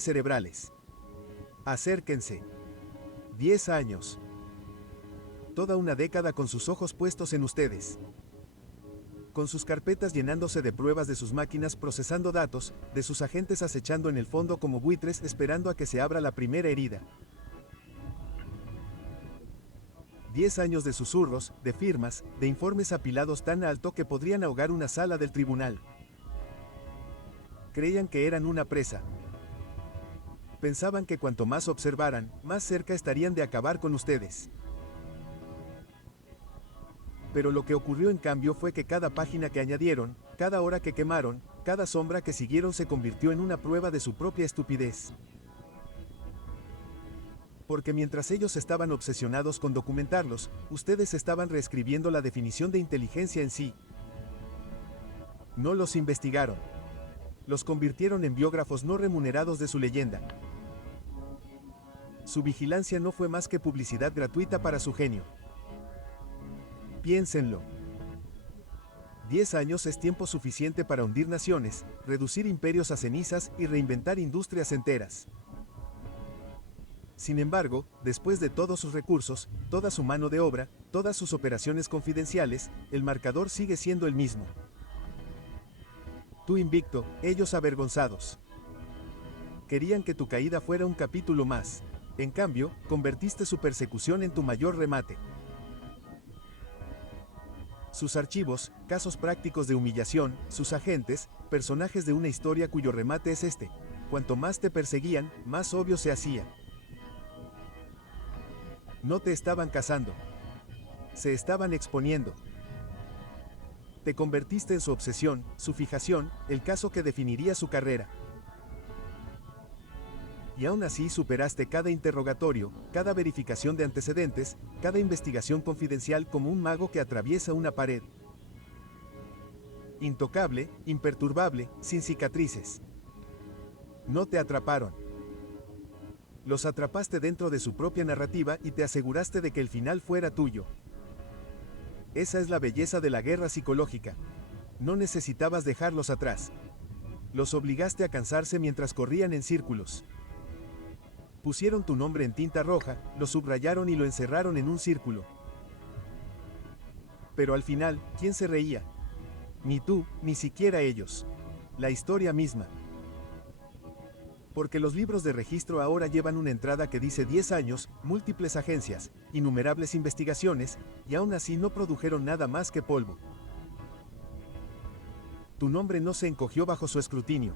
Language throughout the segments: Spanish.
cerebrales. Acérquense. 10 años. Toda una década con sus ojos puestos en ustedes. Con sus carpetas llenándose de pruebas de sus máquinas procesando datos, de sus agentes acechando en el fondo como buitres esperando a que se abra la primera herida. 10 años de susurros, de firmas, de informes apilados tan alto que podrían ahogar una sala del tribunal. Creían que eran una presa. Pensaban que cuanto más observaran, más cerca estarían de acabar con ustedes. Pero lo que ocurrió en cambio fue que cada página que añadieron, cada hora que quemaron, cada sombra que siguieron se convirtió en una prueba de su propia estupidez. Porque mientras ellos estaban obsesionados con documentarlos, ustedes estaban reescribiendo la definición de inteligencia en sí. No los investigaron. Los convirtieron en biógrafos no remunerados de su leyenda. Su vigilancia no fue más que publicidad gratuita para su genio. Piénsenlo. 10 años es tiempo suficiente para hundir naciones, reducir imperios a cenizas y reinventar industrias enteras. Sin embargo, después de todos sus recursos, toda su mano de obra, todas sus operaciones confidenciales, el marcador sigue siendo el mismo. Tú invicto, ellos avergonzados. Querían que tu caída fuera un capítulo más. En cambio, convertiste su persecución en tu mayor remate. Sus archivos, casos prácticos de humillación, sus agentes, personajes de una historia cuyo remate es este. Cuanto más te perseguían, más obvio se hacía. No te estaban cazando. Se estaban exponiendo. Te convertiste en su obsesión, su fijación, el caso que definiría su carrera. Y aún así superaste cada interrogatorio, cada verificación de antecedentes, cada investigación confidencial como un mago que atraviesa una pared. Intocable, imperturbable, sin cicatrices. No te atraparon. Los atrapaste dentro de su propia narrativa y te aseguraste de que el final fuera tuyo. Esa es la belleza de la guerra psicológica. No necesitabas dejarlos atrás. Los obligaste a cansarse mientras corrían en círculos. Pusieron tu nombre en tinta roja, lo subrayaron y lo encerraron en un círculo. Pero al final, ¿quién se reía? Ni tú, ni siquiera ellos. La historia misma. Porque los libros de registro ahora llevan una entrada que dice 10 años, múltiples agencias, innumerables investigaciones, y aún así no produjeron nada más que polvo. Tu nombre no se encogió bajo su escrutinio.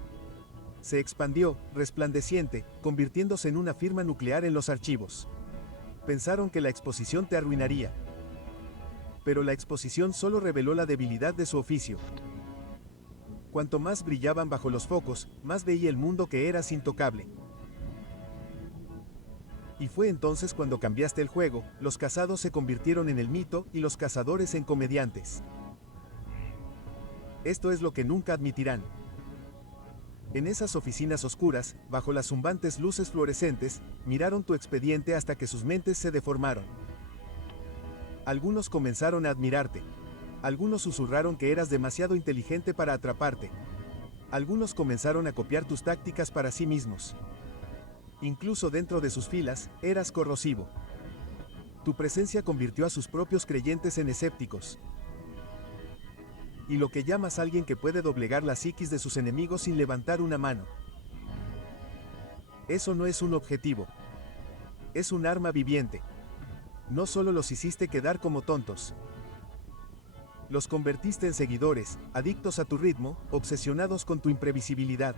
Se expandió, resplandeciente, convirtiéndose en una firma nuclear en los archivos. Pensaron que la exposición te arruinaría. Pero la exposición solo reveló la debilidad de su oficio. Cuanto más brillaban bajo los focos, más veía el mundo que eras intocable. Y fue entonces cuando cambiaste el juego, los cazados se convirtieron en el mito y los cazadores en comediantes. Esto es lo que nunca admitirán. En esas oficinas oscuras, bajo las zumbantes luces fluorescentes, miraron tu expediente hasta que sus mentes se deformaron. Algunos comenzaron a admirarte. Algunos susurraron que eras demasiado inteligente para atraparte. Algunos comenzaron a copiar tus tácticas para sí mismos. Incluso dentro de sus filas, eras corrosivo. Tu presencia convirtió a sus propios creyentes en escépticos. Y lo que llamas alguien que puede doblegar la psiquis de sus enemigos sin levantar una mano. Eso no es un objetivo. Es un arma viviente. No solo los hiciste quedar como tontos. Los convertiste en seguidores, adictos a tu ritmo, obsesionados con tu imprevisibilidad.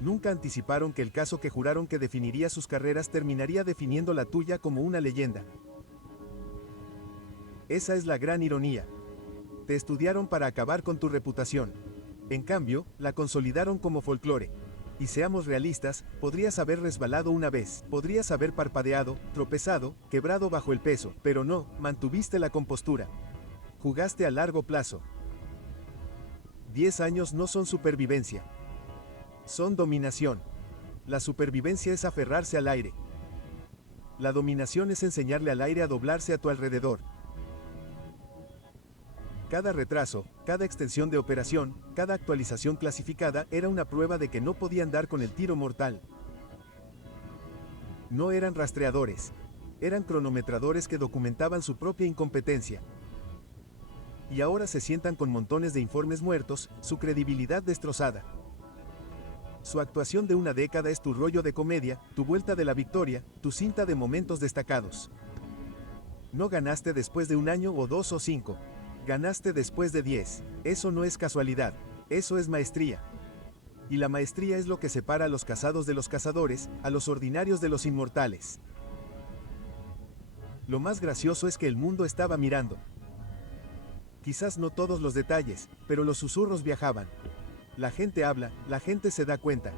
Nunca anticiparon que el caso que juraron que definiría sus carreras terminaría definiendo la tuya como una leyenda. Esa es la gran ironía. Te estudiaron para acabar con tu reputación. En cambio, la consolidaron como folclore. Y seamos realistas, podrías haber resbalado una vez, podrías haber parpadeado, tropezado, quebrado bajo el peso, pero no, mantuviste la compostura. Jugaste a largo plazo. 10 años no son supervivencia. Son dominación. La supervivencia es aferrarse al aire. La dominación es enseñarle al aire a doblarse a tu alrededor. Cada retraso, cada extensión de operación, cada actualización clasificada era una prueba de que no podían dar con el tiro mortal. No eran rastreadores. Eran cronometradores que documentaban su propia incompetencia. Y ahora se sientan con montones de informes muertos, su credibilidad destrozada. Su actuación de una década es tu rollo de comedia, tu vuelta de la victoria, tu cinta de momentos destacados. No ganaste después de 1 año o 2 o 5. Ganaste después de 10. Eso no es casualidad. Eso es maestría. Y la maestría es lo que separa a los cazados de los cazadores, a los ordinarios de los inmortales. Lo más gracioso es que el mundo estaba mirando. Quizás no todos los detalles, pero los susurros viajaban. La gente habla, la gente se da cuenta.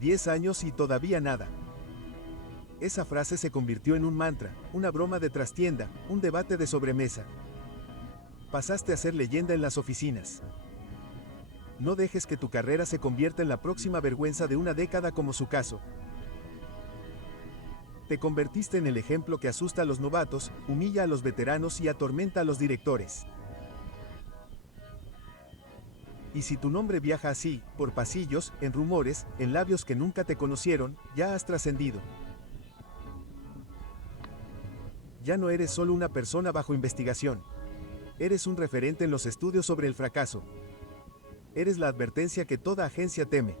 10 años y todavía nada. Esa frase se convirtió en un mantra, una broma de trastienda, un debate de sobremesa. Pasaste a ser leyenda en las oficinas. No dejes que tu carrera se convierta en la próxima vergüenza de una década como su caso. Te convertiste en el ejemplo que asusta a los novatos, humilla a los veteranos y atormenta a los directores. Y si tu nombre viaja así, por pasillos, en rumores, en labios que nunca te conocieron, ya has trascendido. Ya no eres solo una persona bajo investigación. Eres un referente en los estudios sobre el fracaso. Eres la advertencia que toda agencia teme.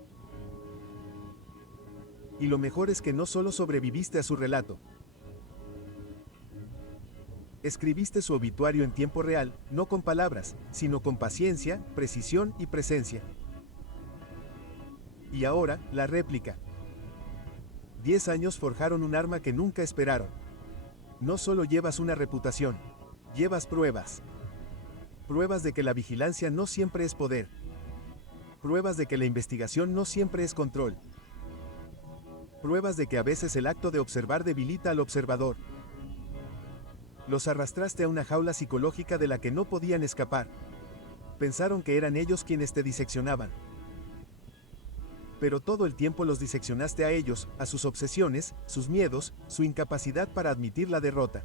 Y lo mejor es que no solo sobreviviste a su relato. Escribiste su obituario en tiempo real, no con palabras, sino con paciencia, precisión y presencia. Y ahora, la réplica. 10 años forjaron un arma que nunca esperaron. No solo llevas una reputación, llevas pruebas. Pruebas de que la vigilancia no siempre es poder. Pruebas de que la investigación no siempre es control. Pruebas de que a veces el acto de observar debilita al observador. Los arrastraste a una jaula psicológica de la que no podían escapar. Pensaron que eran ellos quienes te diseccionaban. Pero todo el tiempo los diseccionaste a ellos, a sus obsesiones, sus miedos, su incapacidad para admitir la derrota.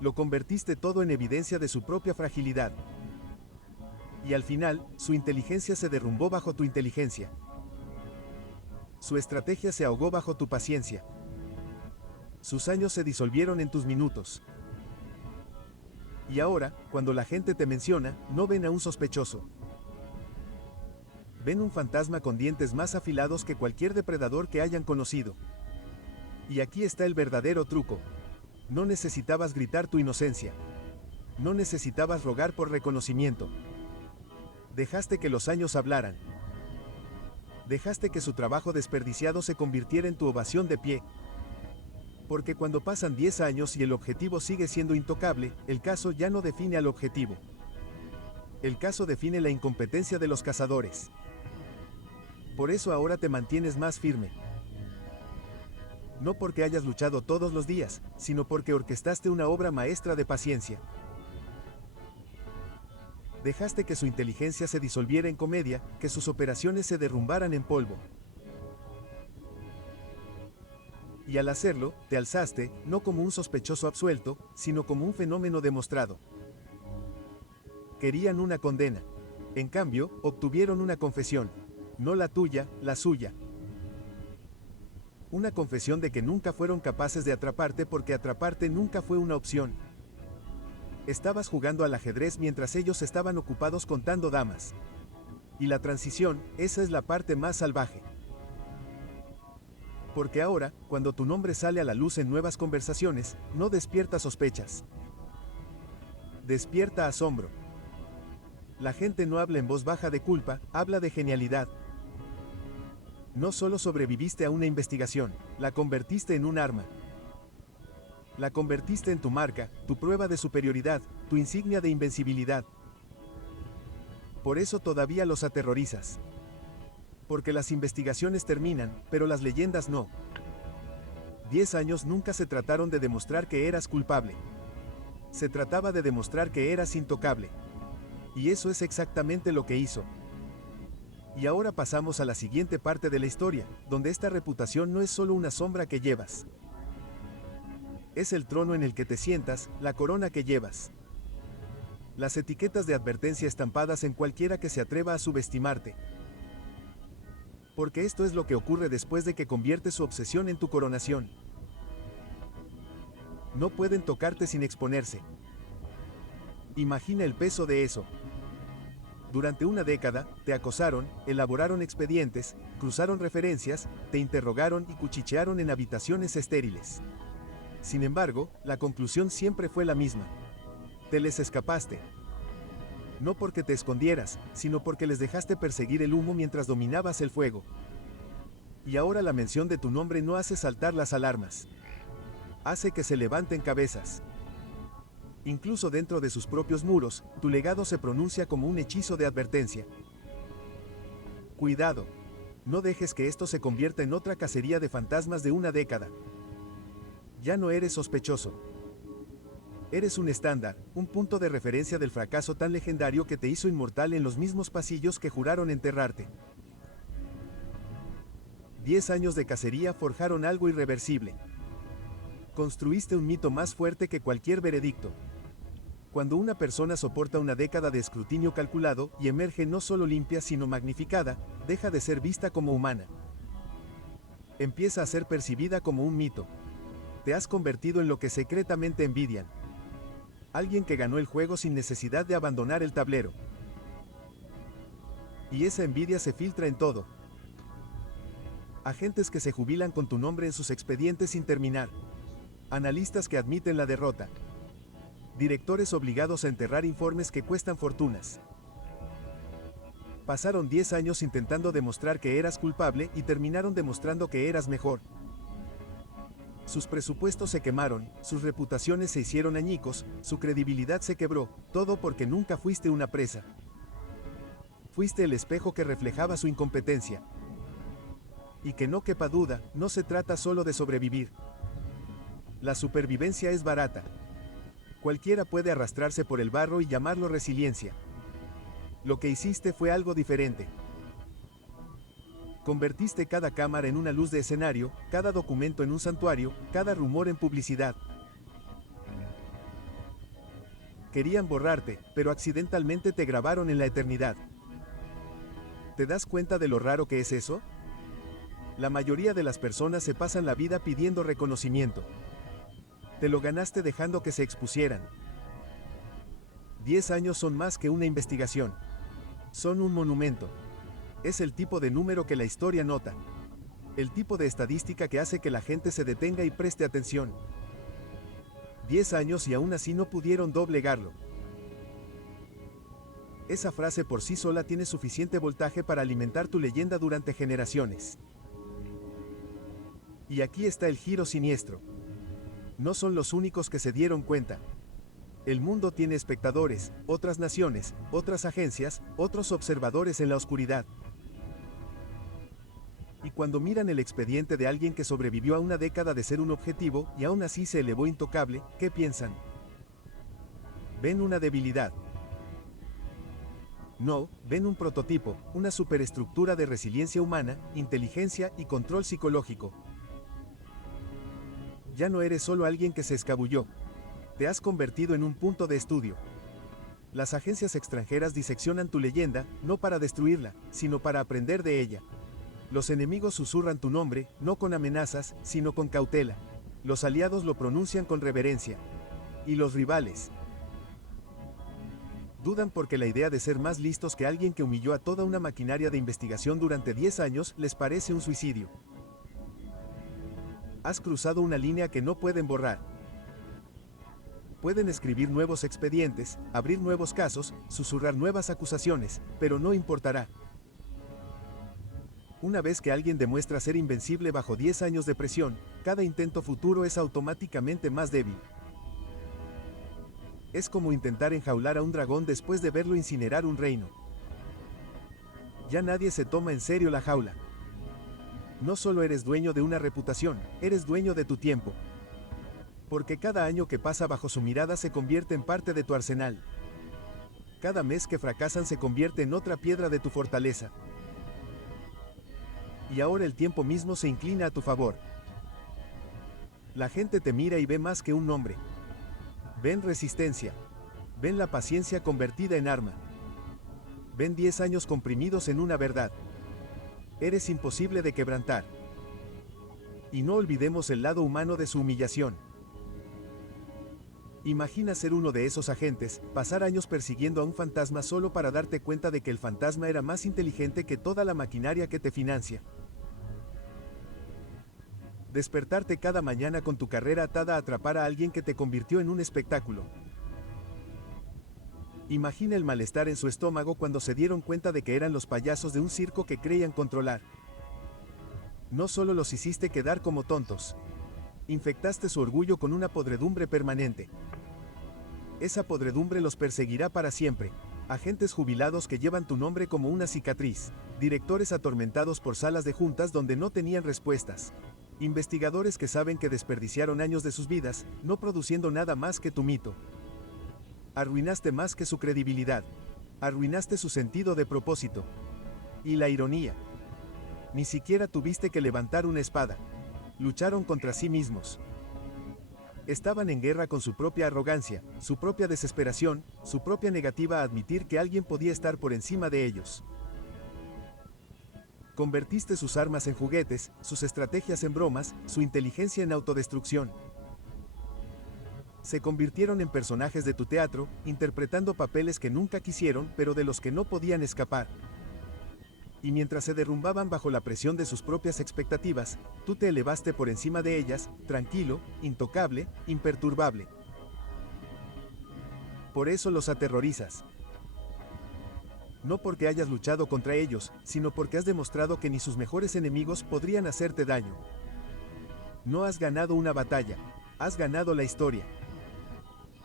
Lo convertiste todo en evidencia de su propia fragilidad. Y al final, su inteligencia se derrumbó bajo tu inteligencia. Su estrategia se ahogó bajo tu paciencia. Sus años se disolvieron en tus minutos. Y ahora, cuando la gente te menciona, no ven a un sospechoso. Ven un fantasma con dientes más afilados que cualquier depredador que hayan conocido. Y aquí está el verdadero truco. No necesitabas gritar tu inocencia. No necesitabas rogar por reconocimiento. Dejaste que los años hablaran. Dejaste que su trabajo desperdiciado se convirtiera en tu ovación de pie. Porque cuando pasan 10 años y el objetivo sigue siendo intocable, el caso ya no define al objetivo. El caso define la incompetencia de los cazadores. Por eso ahora te mantienes más firme. No porque hayas luchado todos los días, sino porque orquestaste una obra maestra de paciencia. Dejaste que su inteligencia se disolviera en comedia, que sus operaciones se derrumbaran en polvo. Y al hacerlo, te alzaste, no como un sospechoso absuelto, sino como un fenómeno demostrado. Querían una condena. En cambio, obtuvieron una confesión. No la tuya, la suya. Una confesión de que nunca fueron capaces de atraparte porque atraparte nunca fue una opción. Estabas jugando al ajedrez mientras ellos estaban ocupados contando damas. Y la transición, esa es la parte más salvaje. Porque ahora, cuando tu nombre sale a la luz en nuevas conversaciones, no despierta sospechas. Despierta asombro. La gente no habla en voz baja de culpa, habla de genialidad. No solo sobreviviste a una investigación, la convertiste en un arma. La convertiste en tu marca, tu prueba de superioridad, tu insignia de invencibilidad. Por eso todavía los aterrorizas. Porque las investigaciones terminan, pero las leyendas no. 10 años nunca se trataron de demostrar que eras culpable. Se trataba de demostrar que eras intocable. Y eso es exactamente lo que hizo. Y ahora pasamos a la siguiente parte de la historia, donde esta reputación no es solo una sombra que llevas. Es el trono en el que te sientas, la corona que llevas. Las etiquetas de advertencia estampadas en cualquiera que se atreva a subestimarte. Porque esto es lo que ocurre después de que conviertes su obsesión en tu coronación. No pueden tocarte sin exponerse. Imagina el peso de eso. Durante una década, te acosaron, elaboraron expedientes, cruzaron referencias, te interrogaron y cuchichearon en habitaciones estériles. Sin embargo, la conclusión siempre fue la misma. Te les escapaste. No porque te escondieras, sino porque les dejaste perseguir el humo mientras dominabas el fuego. Y ahora la mención de tu nombre no hace saltar las alarmas. Hace que se levanten cabezas. Incluso dentro de sus propios muros, tu legado se pronuncia como un hechizo de advertencia. Cuidado. No dejes que esto se convierta en otra cacería de fantasmas de una década. Ya no eres sospechoso. Eres un estándar, un punto de referencia del fracaso tan legendario que te hizo inmortal en los mismos pasillos que juraron enterrarte. 10 años de cacería forjaron algo irreversible. Construiste un mito más fuerte que cualquier veredicto. Cuando una persona soporta una década de escrutinio calculado y emerge no solo limpia sino magnificada, deja de ser vista como humana. Empieza a ser percibida como un mito. Te has convertido en lo que secretamente envidian. Alguien que ganó el juego sin necesidad de abandonar el tablero. Y esa envidia se filtra en todo. Agentes que se jubilan con tu nombre en sus expedientes sin terminar. Analistas que admiten la derrota. Directores obligados a enterrar informes que cuestan fortunas. Pasaron 10 años intentando demostrar que eras culpable y terminaron demostrando que eras mejor. Sus presupuestos se quemaron, sus reputaciones se hicieron añicos, su credibilidad se quebró, todo porque nunca fuiste una presa. Fuiste el espejo que reflejaba su incompetencia. Y que no quepa duda, no se trata solo de sobrevivir. La supervivencia es barata. Cualquiera puede arrastrarse por el barro y llamarlo resiliencia. Lo que hiciste fue algo diferente. Convertiste cada cámara en una luz de escenario, cada documento en un santuario, cada rumor en publicidad. Querían borrarte, pero accidentalmente te grabaron en la eternidad. ¿Te das cuenta de lo raro que es eso? La mayoría de las personas se pasan la vida pidiendo reconocimiento. Te lo ganaste dejando que se expusieran. 10 años son más que una investigación. Son un monumento. Es el tipo de número que la historia nota. El tipo de estadística que hace que la gente se detenga y preste atención. 10 años y aún así no pudieron doblegarlo. Esa frase por sí sola tiene suficiente voltaje para alimentar tu leyenda durante generaciones. Y aquí está el giro siniestro. No son los únicos que se dieron cuenta. El mundo tiene espectadores, otras naciones, otras agencias, otros observadores en la oscuridad. Y cuando miran el expediente de alguien que sobrevivió a una década de ser un objetivo y aún así se elevó intocable, ¿qué piensan? Ven una debilidad. No, ven un prototipo, una superestructura de resiliencia humana, inteligencia y control psicológico. Ya no eres solo alguien que se escabulló. Te has convertido en un punto de estudio. Las agencias extranjeras diseccionan tu leyenda, no para destruirla, sino para aprender de ella. Los enemigos susurran tu nombre, no con amenazas, sino con cautela. Los aliados lo pronuncian con reverencia. Y los rivales dudan porque la idea de ser más listos que alguien que humilló a toda una maquinaria de investigación durante 10 años les parece un suicidio. Has cruzado una línea que no pueden borrar. Pueden escribir nuevos expedientes, abrir nuevos casos, susurrar nuevas acusaciones, pero no importará. Una vez que alguien demuestra ser invencible bajo 10 años de presión, cada intento futuro es automáticamente más débil. Es como intentar enjaular a un dragón después de verlo incinerar un reino. Ya nadie se toma en serio la jaula. No solo eres dueño de una reputación, eres dueño de tu tiempo. Porque cada año que pasa bajo su mirada se convierte en parte de tu arsenal. Cada mes que fracasan se convierte en otra piedra de tu fortaleza. Y ahora el tiempo mismo se inclina a tu favor. La gente te mira y ve más que un nombre. Ven resistencia. Ven la paciencia convertida en arma. Ven 10 años comprimidos en una verdad. Eres imposible de quebrantar. Y no olvidemos el lado humano de su humillación. Imagina ser uno de esos agentes, pasar años persiguiendo a un fantasma solo para darte cuenta de que el fantasma era más inteligente que toda la maquinaria que te financia. Despertarte cada mañana con tu carrera atada a atrapar a alguien que te convirtió en un espectáculo. Imagina el malestar en su estómago cuando se dieron cuenta de que eran los payasos de un circo que creían controlar. No solo los hiciste quedar como tontos. Infectaste su orgullo con una podredumbre permanente. Esa podredumbre los perseguirá para siempre. Agentes jubilados que llevan tu nombre como una cicatriz. Directores atormentados por salas de juntas donde no tenían respuestas. Investigadores que saben que desperdiciaron años de sus vidas, no produciendo nada más que tu mito. Arruinaste más que su credibilidad. Arruinaste su sentido de propósito. Y la ironía. Ni siquiera tuviste que levantar una espada. Lucharon contra sí mismos. Estaban en guerra con su propia arrogancia, su propia desesperación, su propia negativa a admitir que alguien podía estar por encima de ellos. Convertiste sus armas en juguetes, sus estrategias en bromas, su inteligencia en autodestrucción. Se convirtieron en personajes de tu teatro, interpretando papeles que nunca quisieron, pero de los que no podían escapar. Y mientras se derrumbaban bajo la presión de sus propias expectativas, tú te elevaste por encima de ellas, tranquilo, intocable, imperturbable. Por eso los aterrorizas. No porque hayas luchado contra ellos, sino porque has demostrado que ni sus mejores enemigos podrían hacerte daño. No has ganado una batalla, has ganado la historia.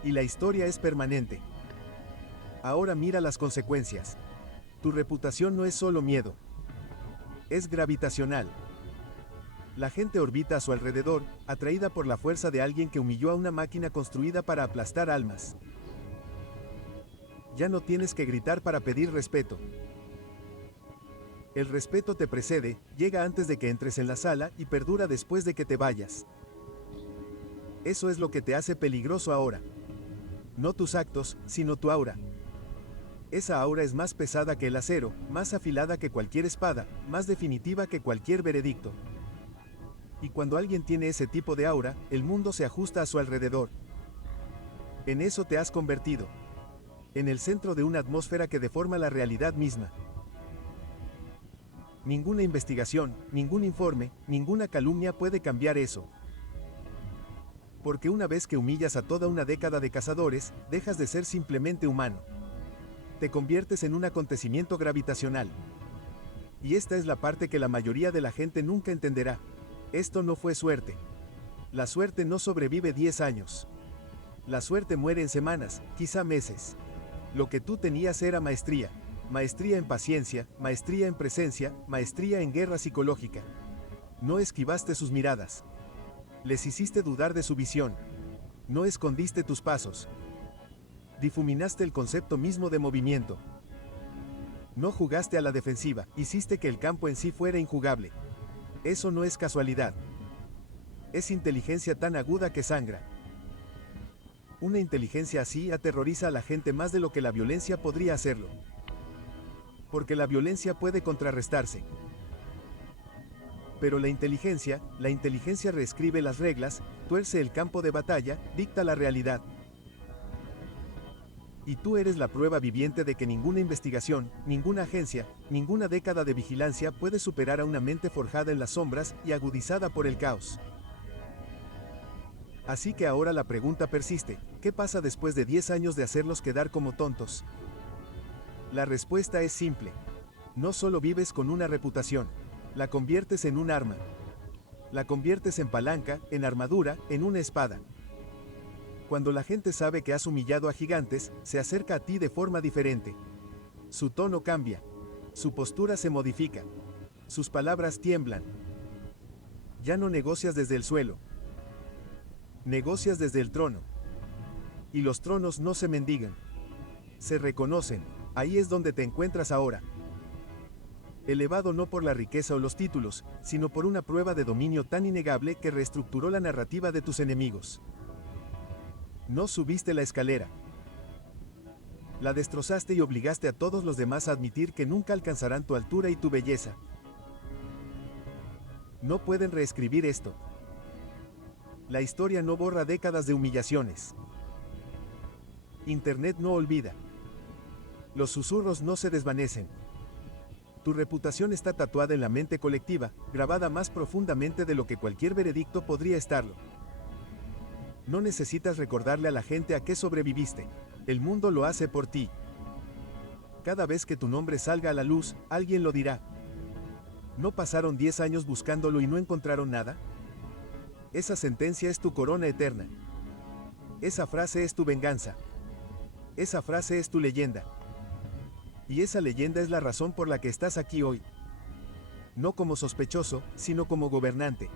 Y la historia es permanente. Ahora mira las consecuencias. Tu reputación no es solo miedo. Es gravitacional. La gente orbita a su alrededor, atraída por la fuerza de alguien que humilló a una máquina construida para aplastar almas. Ya no tienes que gritar para pedir respeto. El respeto te precede, llega antes de que entres en la sala y perdura después de que te vayas. Eso es lo que te hace peligroso ahora. No tus actos, sino tu aura. Esa aura es más pesada que el acero, más afilada que cualquier espada, más definitiva que cualquier veredicto. Y cuando alguien tiene ese tipo de aura, el mundo se ajusta a su alrededor. En eso te has convertido. En el centro de una atmósfera que deforma la realidad misma. Ninguna investigación, ningún informe, ninguna calumnia puede cambiar eso. Porque una vez que humillas a toda una década de cazadores, dejas de ser simplemente humano. Te conviertes en un acontecimiento gravitacional. Y esta es la parte que la mayoría de la gente nunca entenderá. Esto no fue suerte. La suerte no sobrevive 10 años. La suerte muere en semanas, quizá meses. Lo que tú tenías era maestría. Maestría en paciencia, maestría en presencia, maestría en guerra psicológica. No esquivaste sus miradas. Les hiciste dudar de su visión. No escondiste tus pasos. Difuminaste el concepto mismo de movimiento. No jugaste a la defensiva, hiciste que el campo en sí fuera injugable. Eso no es casualidad. Es inteligencia tan aguda que sangra. Una inteligencia así aterroriza a la gente más de lo que la violencia podría hacerlo. Porque la violencia puede contrarrestarse. Pero la inteligencia reescribe las reglas, tuerce el campo de batalla, dicta la realidad. Y tú eres la prueba viviente de que ninguna investigación, ninguna agencia, ninguna década de vigilancia puede superar a una mente forjada en las sombras y agudizada por el caos. Así que ahora la pregunta persiste, ¿qué pasa después de 10 años de hacerlos quedar como tontos? La respuesta es simple. No solo vives con una reputación, la conviertes en un arma. La conviertes en palanca, en armadura, en una espada. Cuando la gente sabe que has humillado a gigantes, se acerca a ti de forma diferente. Su tono cambia. Su postura se modifica. Sus palabras tiemblan. Ya no negocias desde el suelo. Negocias desde el trono. Y los tronos no se mendigan. Se reconocen. Ahí es donde te encuentras ahora. Elevado no por la riqueza o los títulos, sino por una prueba de dominio tan innegable que reestructuró la narrativa de tus enemigos. No subiste la escalera. La destrozaste y obligaste a todos los demás a admitir que nunca alcanzarán tu altura y tu belleza. No pueden reescribir esto. La historia no borra décadas de humillaciones. Internet no olvida. Los susurros no se desvanecen. Tu reputación está tatuada en la mente colectiva, grabada más profundamente de lo que cualquier veredicto podría estarlo. No necesitas recordarle a la gente a qué sobreviviste. El mundo lo hace por ti. Cada vez que tu nombre salga a la luz, alguien lo dirá. ¿No pasaron 10 años buscándolo y no encontraron nada? Esa sentencia es tu corona eterna. Esa frase es tu venganza. Esa frase es tu leyenda. Y esa leyenda es la razón por la que estás aquí hoy. No como sospechoso, sino como gobernante.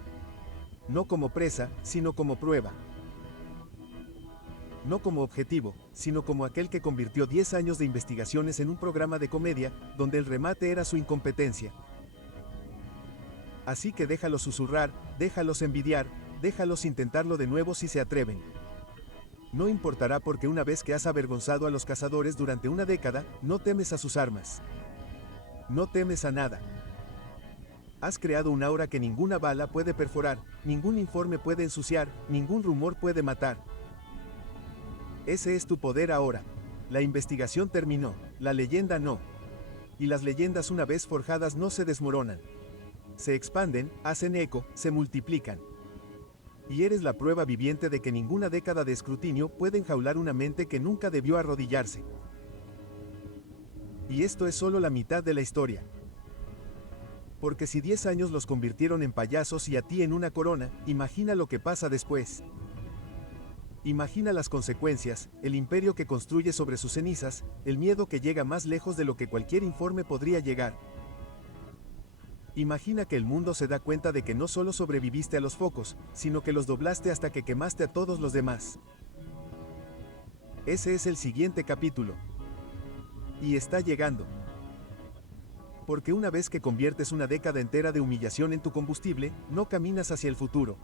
No como presa, sino como prueba. No como objetivo, sino como aquel que convirtió 10 años de investigaciones en un programa de comedia, donde el remate era su incompetencia. Así que déjalos susurrar, déjalos envidiar, déjalos intentarlo de nuevo si se atreven. No importará porque una vez que has avergonzado a los cazadores durante una década, no temes a sus armas. No temes a nada. Has creado un aura que ninguna bala puede perforar, ningún informe puede ensuciar, ningún rumor puede matar. Ese es tu poder ahora. La investigación terminó, la leyenda no. Y las leyendas una vez forjadas no se desmoronan. Se expanden, hacen eco, se multiplican. Y eres la prueba viviente de que ninguna década de escrutinio puede enjaular una mente que nunca debió arrodillarse. Y esto es solo la mitad de la historia. Porque si 10 años los convirtieron en payasos y a ti en una corona, imagina lo que pasa después. Imagina las consecuencias, el imperio que construye sobre sus cenizas, el miedo que llega más lejos de lo que cualquier informe podría llegar. Imagina que el mundo se da cuenta de que no solo sobreviviste a los focos, sino que los doblaste hasta que quemaste a todos los demás. Ese es el siguiente capítulo. Y está llegando. Porque una vez que conviertes una década entera de humillación en tu combustible, no caminas hacia el futuro.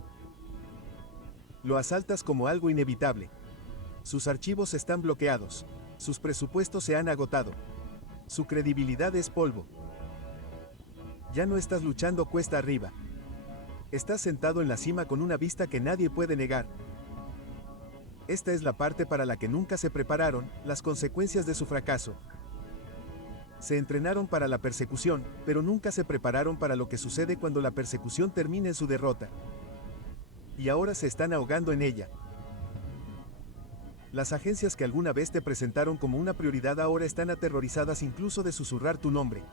Lo asaltas como algo inevitable. Sus archivos están bloqueados. Sus presupuestos se han agotado. Su credibilidad es polvo. Ya no estás luchando cuesta arriba. Estás sentado en la cima con una vista que nadie puede negar. Esta es la parte para la que nunca se prepararon, las consecuencias de su fracaso. Se entrenaron para la persecución, pero nunca se prepararon para lo que sucede cuando la persecución termina en su derrota. Y ahora se están ahogando en ella. Las agencias que alguna vez te presentaron como una prioridad ahora están aterrorizadas incluso de susurrar tu nombre.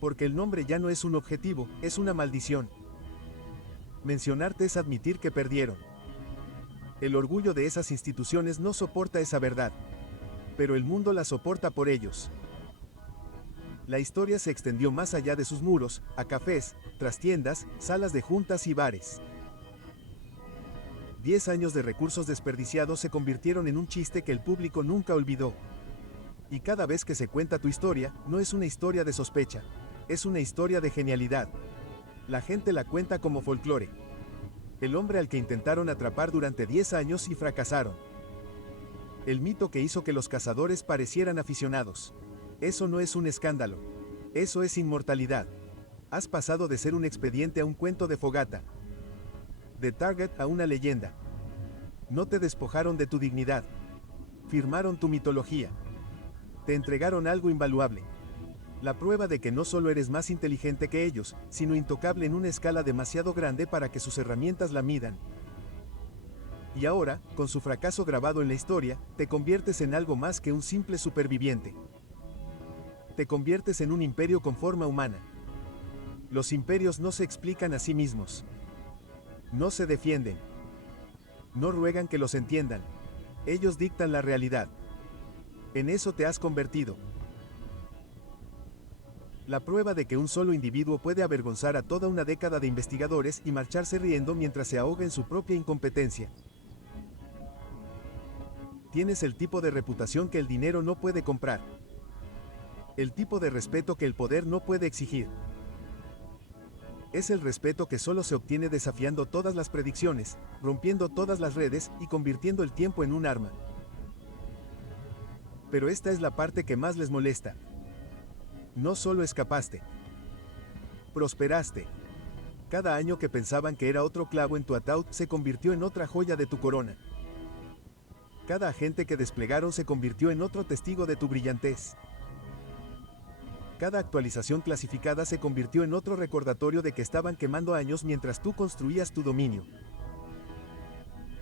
Porque el nombre ya no es un objetivo, es una maldición. Mencionarte es admitir que perdieron. El orgullo de esas instituciones no soporta esa verdad. Pero el mundo la soporta por ellos. La historia se extendió más allá de sus muros, a cafés, trastiendas, salas de juntas y bares. 10 años de recursos desperdiciados se convirtieron en un chiste que el público nunca olvidó. Y cada vez que se cuenta tu historia, no es una historia de sospecha, es una historia de genialidad. La gente la cuenta como folclore. El hombre al que intentaron atrapar durante 10 años y fracasaron. El mito que hizo que los cazadores parecieran aficionados. Eso no es un escándalo. Eso es inmortalidad. Has pasado de ser un expediente a un cuento de fogata. De Target a una leyenda. No te despojaron de tu dignidad. Firmaron tu mitología. Te entregaron algo invaluable. La prueba de que no solo eres más inteligente que ellos, sino intocable en una escala demasiado grande para que sus herramientas la midan. Y ahora, con su fracaso grabado en la historia, te conviertes en algo más que un simple superviviente. Te conviertes en un imperio con forma humana. Los imperios no se explican a sí mismos. No se defienden. No ruegan que los entiendan. Ellos dictan la realidad. En eso te has convertido. La prueba de que un solo individuo puede avergonzar a toda una década de investigadores y marcharse riendo mientras se ahoga en su propia incompetencia. Tienes el tipo de reputación que el dinero no puede comprar. El tipo de respeto que el poder no puede exigir. Es el respeto que solo se obtiene desafiando todas las predicciones, rompiendo todas las redes y convirtiendo el tiempo en un arma. Pero esta es la parte que más les molesta. No solo escapaste. Prosperaste. Cada año que pensaban que era otro clavo en tu ataúd se convirtió en otra joya de tu corona. Cada agente que desplegaron se convirtió en otro testigo de tu brillantez. Cada actualización clasificada se convirtió en otro recordatorio de que estaban quemando años mientras tú construías tu dominio.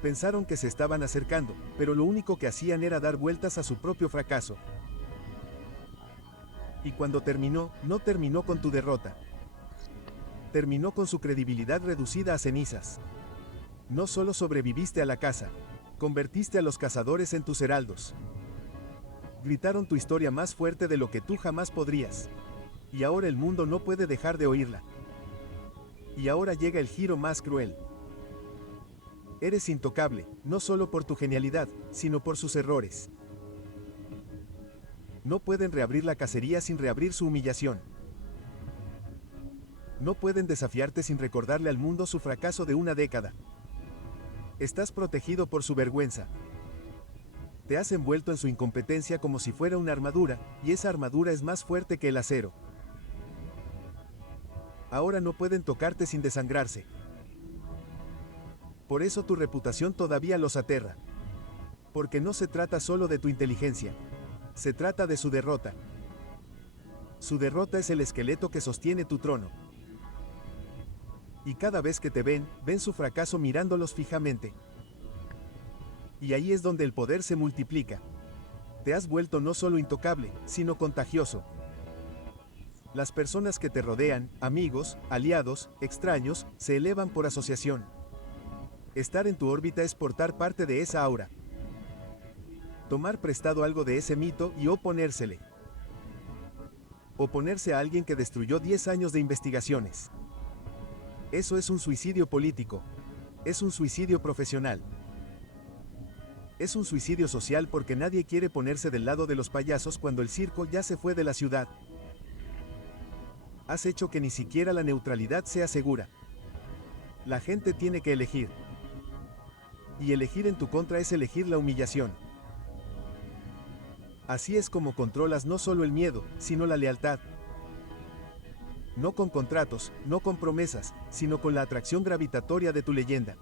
Pensaron que se estaban acercando, pero lo único que hacían era dar vueltas a su propio fracaso. Y cuando terminó, no terminó con tu derrota. Terminó con su credibilidad reducida a cenizas. No solo sobreviviste a la caza, convertiste a los cazadores en tus heraldos. Gritaron tu historia más fuerte de lo que tú jamás podrías. Y ahora el mundo no puede dejar de oírla. Y ahora llega el giro más cruel. Eres intocable, no solo por tu genialidad, sino por sus errores. No pueden reabrir la cacería sin reabrir su humillación. No pueden desafiarte sin recordarle al mundo su fracaso de una década. Estás protegido por su vergüenza. Te has envuelto en su incompetencia como si fuera una armadura, y esa armadura es más fuerte que el acero. Ahora no pueden tocarte sin desangrarse. Por eso tu reputación todavía los aterra. Porque no se trata solo de tu inteligencia. Se trata de su derrota. Su derrota es el esqueleto que sostiene tu trono. Y cada vez que te ven, ven su fracaso mirándolos fijamente. Y ahí es donde el poder se multiplica. Te has vuelto no solo intocable, sino contagioso. Las personas que te rodean, amigos, aliados, extraños, se elevan por asociación. Estar en tu órbita es portar parte de esa aura. Tomar prestado algo de ese mito y oponérsele. Oponerse a alguien que destruyó 10 años de investigaciones. Eso es un suicidio político. Es un suicidio profesional. Es un suicidio social porque nadie quiere ponerse del lado de los payasos cuando el circo ya se fue de la ciudad. Has hecho que ni siquiera la neutralidad sea segura. La gente tiene que elegir. Y elegir en tu contra es elegir la humillación. Así es como controlas no solo el miedo, sino la lealtad. No con contratos, no con promesas, sino con la atracción gravitatoria de tu leyenda.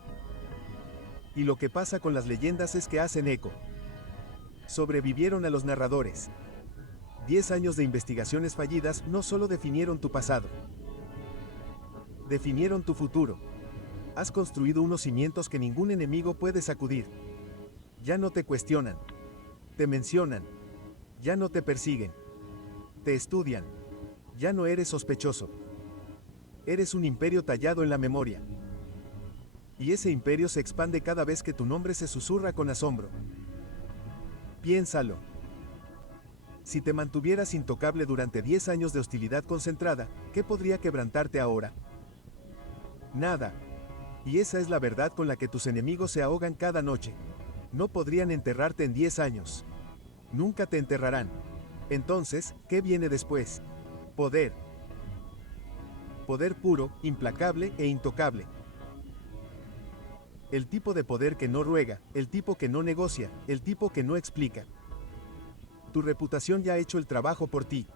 Y lo que pasa con las leyendas es que hacen eco. Sobrevivieron a los narradores. 10 años de investigaciones fallidas no solo definieron tu pasado. Definieron tu futuro. Has construido unos cimientos que ningún enemigo puede sacudir. Ya no te cuestionan. Te mencionan. Ya no te persiguen. Te estudian. Ya no eres sospechoso. Eres un imperio tallado en la memoria. Y ese imperio se expande cada vez que tu nombre se susurra con asombro. Piénsalo. Si te mantuvieras intocable durante 10 años de hostilidad concentrada, ¿qué podría quebrantarte ahora? Nada. Y esa es la verdad con la que tus enemigos se ahogan cada noche. No podrían enterrarte en 10 años. Nunca te enterrarán. Entonces, ¿qué viene después? Poder. Poder puro, implacable e intocable. El tipo de poder que no ruega, el tipo que no negocia, el tipo que no explica. Tu reputación ya ha hecho el trabajo por ti.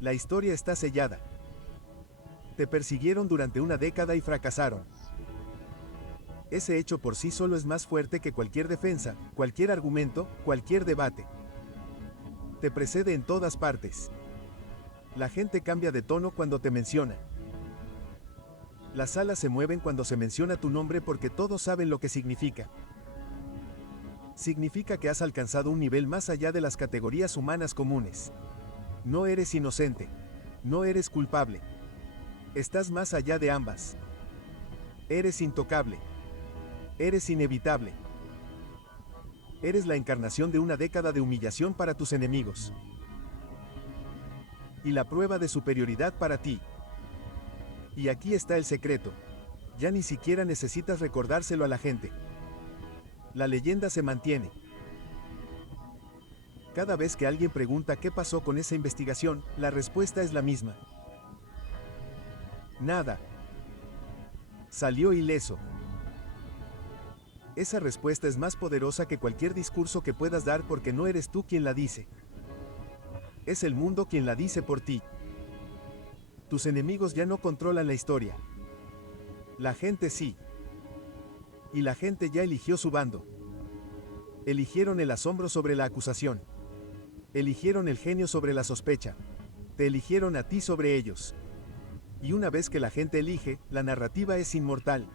La historia está sellada. Te persiguieron durante una década y fracasaron. Ese hecho por sí solo es más fuerte que cualquier defensa, cualquier argumento, cualquier debate. Te precede en todas partes. La gente cambia de tono cuando te menciona. Las salas se mueven cuando se menciona tu nombre porque todos saben lo que significa. Significa que has alcanzado un nivel más allá de las categorías humanas comunes. No eres inocente. No eres culpable. Estás más allá de ambas. Eres intocable. Eres inevitable. Eres la encarnación de una década de humillación para tus enemigos. Y la prueba de superioridad para ti. Y aquí está el secreto. Ya ni siquiera necesitas recordárselo a la gente. La leyenda se mantiene. Cada vez que alguien pregunta qué pasó con esa investigación, la respuesta es la misma. Nada. Salió ileso. Esa respuesta es más poderosa que cualquier discurso que puedas dar porque no eres tú quien la dice. Es el mundo quien la dice por ti. Tus enemigos ya no controlan la historia. La gente sí. Y la gente ya eligió su bando. Eligieron el asombro sobre la acusación. Eligieron el genio sobre la sospecha. Te eligieron a ti sobre ellos. Y una vez que la gente elige, la narrativa es inmortal.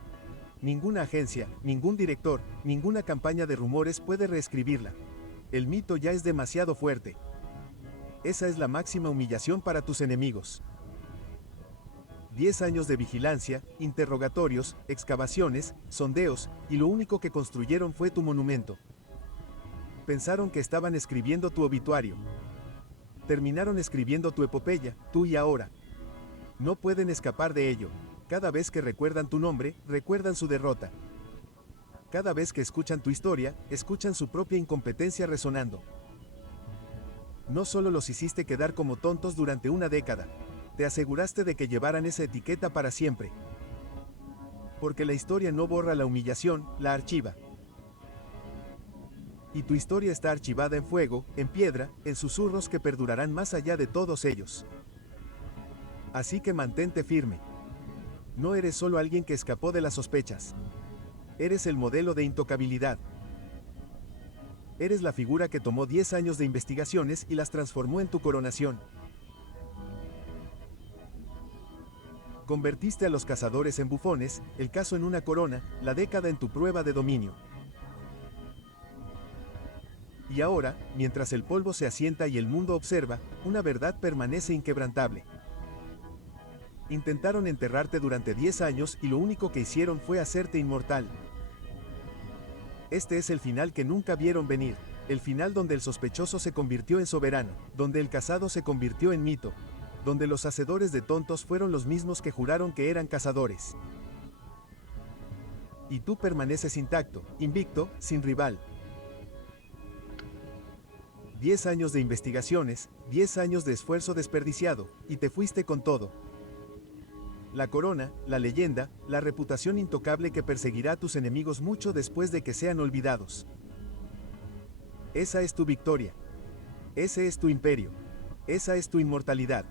Ninguna agencia, ningún director, ninguna campaña de rumores puede reescribirla. El mito ya es demasiado fuerte. Esa es la máxima humillación para tus enemigos. 10 años de vigilancia, interrogatorios, excavaciones, sondeos, y lo único que construyeron fue tu monumento. Pensaron que estaban escribiendo tu obituario. Terminaron escribiendo tu epopeya, tú y ahora. No pueden escapar de ello. Cada vez que recuerdan tu nombre, recuerdan su derrota. Cada vez que escuchan tu historia, escuchan su propia incompetencia resonando. No solo los hiciste quedar como tontos durante una década, te aseguraste de que llevaran esa etiqueta para siempre. Porque la historia no borra la humillación, la archiva. Y tu historia está archivada en fuego, en piedra, en susurros que perdurarán más allá de todos ellos. Así que mantente firme. No eres solo alguien que escapó de las sospechas. Eres el modelo de intocabilidad. Eres la figura que tomó 10 años de investigaciones y las transformó en tu coronación. Convertiste a los cazadores en bufones, el caso en una corona, la década en tu prueba de dominio. Y ahora, mientras el polvo se asienta y el mundo observa, una verdad permanece inquebrantable. Intentaron enterrarte durante 10 años y lo único que hicieron fue hacerte inmortal. Este es el final que nunca vieron venir, el final donde el sospechoso se convirtió en soberano, donde el cazado se convirtió en mito, donde los hacedores de tontos fueron los mismos que juraron que eran cazadores. Y tú permaneces intacto, invicto, sin rival. 10 años de investigaciones, 10 años de esfuerzo desperdiciado, y te fuiste con todo. La corona, la leyenda, la reputación intocable que perseguirá a tus enemigos mucho después de que sean olvidados. Esa es tu victoria. Ese es tu imperio. Esa es tu inmortalidad.